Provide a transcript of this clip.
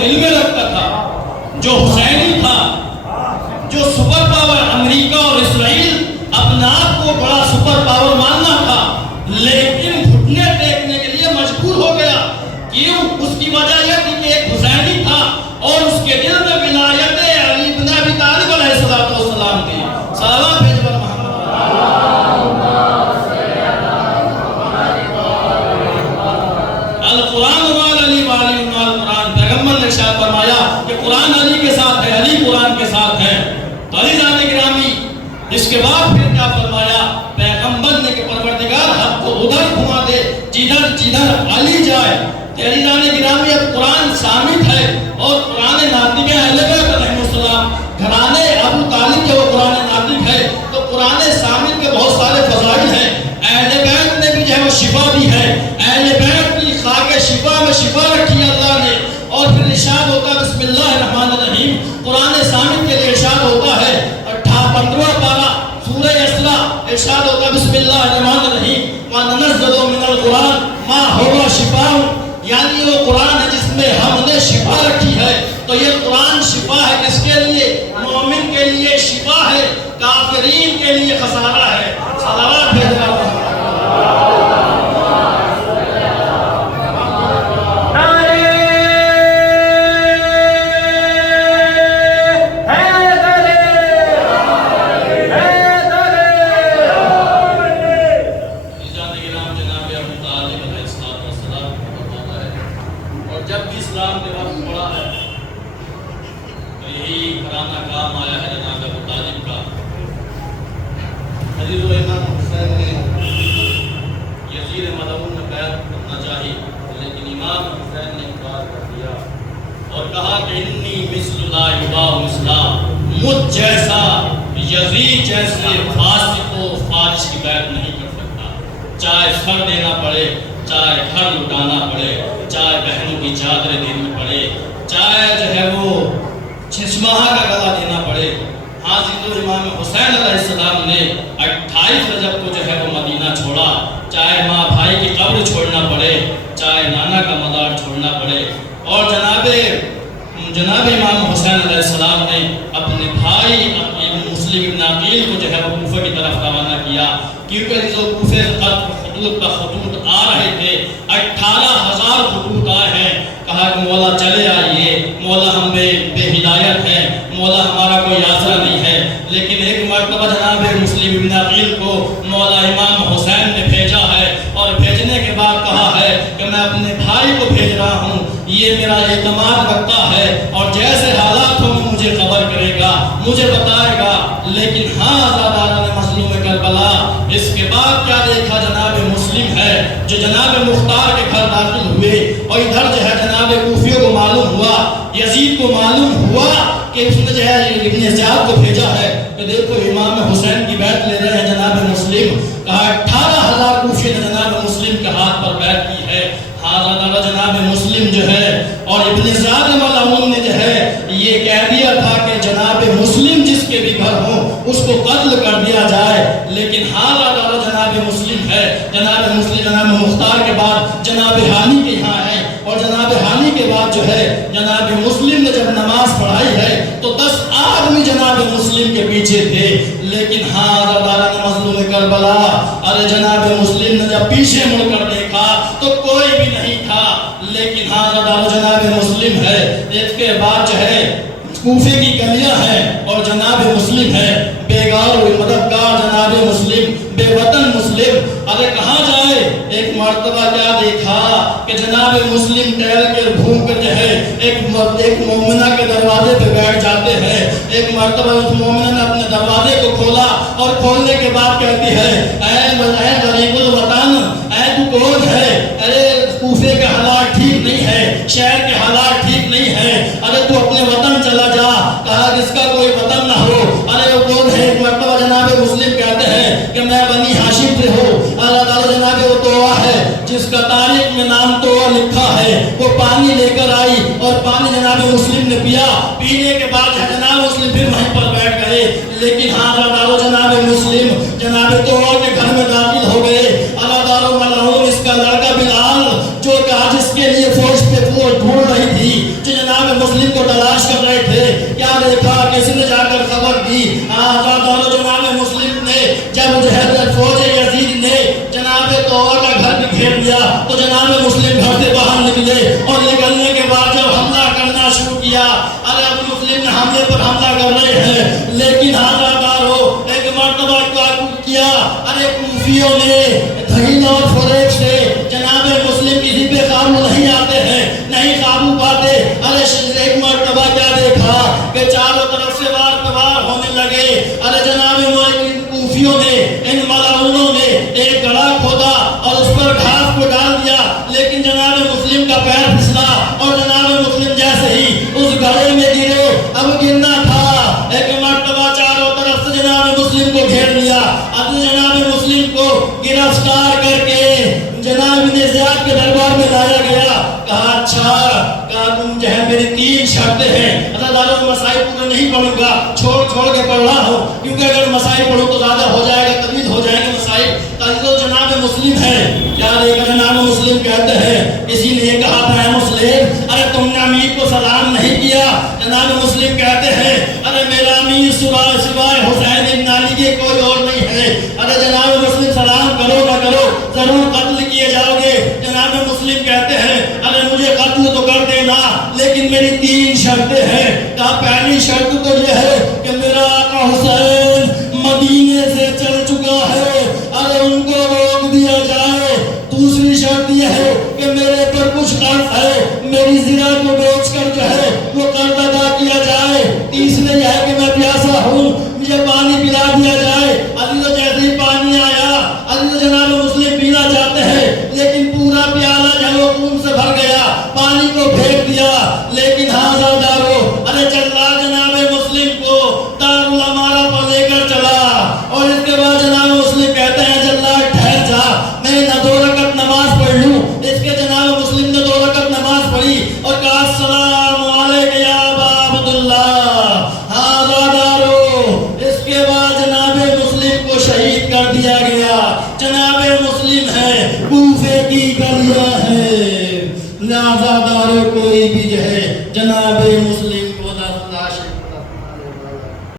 دل میں رکھتا تھا، جو حسینی تھا، جو سپر پاور امریکہ اور اسرائیل اپنے آپ کو بڑا سپر پاور ماننا تھا، لیکن گھٹنے ٹیکنے کے لیے مجبور ہو گیا. کیوں؟ اس کی وجہ یہ تھی کہ ایک حسینی تھا اور اس کے دل میں ولایت علی بن ابی طالب علیہ السلام تھی. صلوات بھیج پر محمد. القرآن مال علی والی مال قرآن. پیغمبر نے ارشاد فرمایا کہ قرآن علی کے ساتھ ہے، علی قرآن کے ساتھ ہے. تو علی جان گرامی، اس کے بعد پھر کیا فرمایا پیغمبر نے کہ پروردگار حق کو ادھر گھما دے جدھر جدھر علی جائے. علی جان گرامی، اب قرآن ثابت ہے اور قرآن ناطق ہے. اہل بیت علیہ السلام گھرانے ابو طالب کے وہ قرآن ناطق ہے، تو قرآن ثابت کے بہت سارے فضائل ہیں. اہل بیت نے بھی جو ہے وہ شفا دی ہے. اہل بیت کی خاک شفا میں شفا رکھی اللہ نے. اور پھر ارشاد ہوتا ہے بسم اللہ الرحمن الرحیم. قرآن ثابت کے لیے ارشاد ہوتا ہے 15واں پارہ سورہ اسراء، ارشاد ہوتا ہے بسم اللہ الرحمن الرحیم وَنَنَزِّلُ مِنَ الْقُرْآنِ مَا هُوَ شِفَاءٌ. یعنی وہ قرآن ہے جس میں ہم نے شفا رکھی ہے. تو یہ قرآن شفا ہے کس کے لیے؟ مومن کے لیے شفا ہے، کافرین کے لیے خسارہ ہے. صلوات بھیج رہا ہوں. مجھ جیسا یزید جیسے فاسق و فاحش کی بیعت نہیں کر سکتا. چاہے سر دینا پڑے، چاہے گھر لٹانا پڑے، چاہے بہنوں کی چادریں دینی پڑے، چاہے جو ہے وہ چھماہا کا گلا دینا پڑے. ہاں زندہ امام حسین علیہ السلام نے 28 رجب کو جو ہے وہ مدینہ چھوڑا. چاہے ماں بھائی کی قبر چھوڑنا پڑے، چاہے نانا کا مزار چھوڑنا پڑے. اور جناب امام حسین علیہ السلام نے اپنے بھائی ابن مسلم ابن عقیل کو جو ہے وہ کوفہ کی طرف روانہ کیا، کیونکہ جو کوفے خطوط پر خطوط آ رہے تھے 18,000 خطوط آئے ہیں. کہا کہ مولا چلے آئیے، مولا ہم بے ہدایت ہیں، مولا ہمارا کوئی آسرا نہیں ہے. لیکن ایک مرتبہ جناب مسلم ابن عقیل کو مولا امام حسین نے بھیجا ہے، اور بھیجنے کے بعد کہا ہے کہ میں اپنے بھائی کو بھیج رہا ہوں، یہ میرا اعتماد رکھتا ہے اور جیسے حالات ہوں مجھے خبر کرے گا، مجھے بتائے گا. لیکن ہاں آزاداران مظلوم کربلا، اس کے بعد کیا دیکھا جناب مسلم ہے جو جناب مختار کے گھر داخل ہوئے، اور ادھر جو ہے جناب کوفیوں کو معلوم ہوا، یزید کو معلوم ہوا کہ اس نے جو ہے ابن زیاد کو بھیجا ہے کہ دیکھو امام حسین کی بیعت لے رہے ہیں جناب مسلم. کہا 18,000 کوفی نے جناب مسلم کے ہاتھ پر بیعت کی ہے. ہاں جناب مسلم جو ہے اور ابن زیاد ملعون نے جو ہے یہ کہہ دیا تھا کہ جناب مسلم جس کے بھی گھر ہوں اس کو قتل کر دیا جائے. لیکن حالات جناب مسلم ہے، جناب مسلم جناب مختار کے بعد جناب حانی کے یہاں ہے، اور جناب حانی کے بعد جو ہے جناب مسلم نے جب نماز پڑھائی ہے تو 10 آدمی جناب مسلم کے پیچھے تھے. لیکن ہاں داران مظلوم کربلا، ارے جناب مسلم نے جب پیچھے مڑ کر دیکھا تو کوئی بھی نہیں تھا. لیکن ہاں جناب مسلم ہے. اس کے بعد جو ہے کوفے کی گلیاں ہیں اور جناب مسلم ہے، بیگار و مددگار جناب مسلم، بے وطن مسلم. ارے کہاں جائے؟ ایک مرتبہ کیا دیکھا کہ جناب مسلم ٹہل کر گھوم کر جو ہے ایک مومنہ کے دروازے پہ بیٹھ جاتے ہیں. ایک مرتبہ اس مومنہ نے اپنے دروازے کو کھولا اور کھولنے کے بعد کہتی ہے اے غریب الوطن، اے تو کون ہے؟ ارے کوفے کے حالات ٹھیک نہیں ہے، شہر کے حالات ٹھیک نہیں ہے، ارے تو اپنے وطن چلا جا. کہا جس کا کوئی وطن نہ ہو. ارے وہ کون ہے؟ ایک مرتبہ جناب مسلم کہتے ہیں کہ میں بنی ہاشم سے ہوں. اللہ تعالیٰ جناب وہ توعہ ہے جس کا تاریخ میں نام توعہ لکھا ہے. وہ پانی لے کر آئی اور پانی جناب مسلم نے پیا. پینے کے بعد جناب مسلم پھر وہیں پر بیٹھ گئے. لیکن ہاں اللہ جناب مسلم جناب توعہ کے گھر میں داخل ہو گئے. اللہ تعالیٰ اس کا لڑکا بلال جو کہ آج اس کے لیے فوج پہ ڈھونڈ رہی تھی، جو جناب مسلم کو تلاش کر رہے تھے، کیا دیکھا، کسی نے جا کر خبر دی، آزادارو جناب مسلم نے جب فوج یزید نے جناب طوبہ کا گھر بھی گھیر لیا تو جناب مسلم گھر سے باہر نکلے، اور نکلنے کے بعد جب حملہ کرنا شروع کیا، ارے اب مسلم نے حملے پر حملہ کر رہے ہیں، لیکن آزادارو ایک مرتبہ کیا، ارے کوفیوں نے دھیل اور فریب سے جناب مسلم کسی پہ قابو نہیں آتے ہیں، نہیں قابو پاتے، ارے ایک مرتبہ کیا دیکھا کہ چاروں طرف سے وار پوار ہونے لگے، ارے جناب کوفیوں نے، ان ملعونوں نے ایک گڑھا کھودا اور اس پر گھاس کو ڈال دیا، لیکن جناب مسلم کا پیر پھسلا اور جناب مسلم جیسے ہی اس گڑھے میں گرے، اب گرنا تھا، ایک مرتبہ چاروں طرف سے جناب مسلم کو گھیر لیا، اب جناب مسلم کو گرفتار کر کے جناب ابن زیاد کے دربار میں لایا گیا، کہا اچھا، کہا تم جو ہے میری 3 شرطیں ہیں، دارو مسائل پورے نہیں پڑھوں گا، چھوڑ کے پڑھ رہا ہوں، کیونکہ اگر مسائل پڑھوں تو زیادہ ہو جائے گا، طویل ہو جائے گا مسائل، تو جناب مسلم ہے، کیا دیکھا جناب مسلم کہتے ہیں، اسی لیے کہا تھا اے مسلم، ارے تم نے امیر کو سلام نہیں کیا، جناب مسلم کہتے ہیں، ارے میرا امیر سوائے حسین ابن علی کے کوئی اور نہیں ہے، ارے جناب مسلم سلام کرو نہ کرو ضرور قتل کیے جاؤ گے، جناب مسلم کہتے ہیں، ارے مجھے قتل تو کر دینا لیکن میری 3 شرطیں ہیں، کہا پہلی شرط تو یہ ہے کہ میرا آقا حسین مدینے سے چل چکا ہے، ارے ان کو روک دیا جائے، دوسری شرط یہ ہے کہ میرے پر کچھ قرض ہے، میری زرا کو بیچ کر جو ہے وہ قرض ادا کیا جائے، تیسرے یہ ہے کہ میں پیاسا ہوں، مجھے پانی پلا دیا جائے، ابھی تو جیسے ہی پانی آیا، ابھی تو جناب مسلم پینا چاہتے ہیں لیکن پورا پیالہ جو وہ خون سے بھر گیا، پانی کو پھینک دیا، لیکن آزادارو ارے چلا جناب مسلم کو دارالامارہ پر لے کر چلا، اور اس کے بعد جناب مسلم کہتے ہیں جلا ٹھہر جا، میں نہ 2 رکعت نماز پڑھ لوں، اس کے جناب مسلم نے 2 رکعت نماز پڑھی اور کہا السلام علیکم یا ابا عبداللہ، آزادارو اس کے بعد جناب مسلم کو شہید کر دیا گیا، جناب مسلم ہے کوفے کی گلیاں ہیں، آزادارو کوئی بھی جو ہے جناب مسلم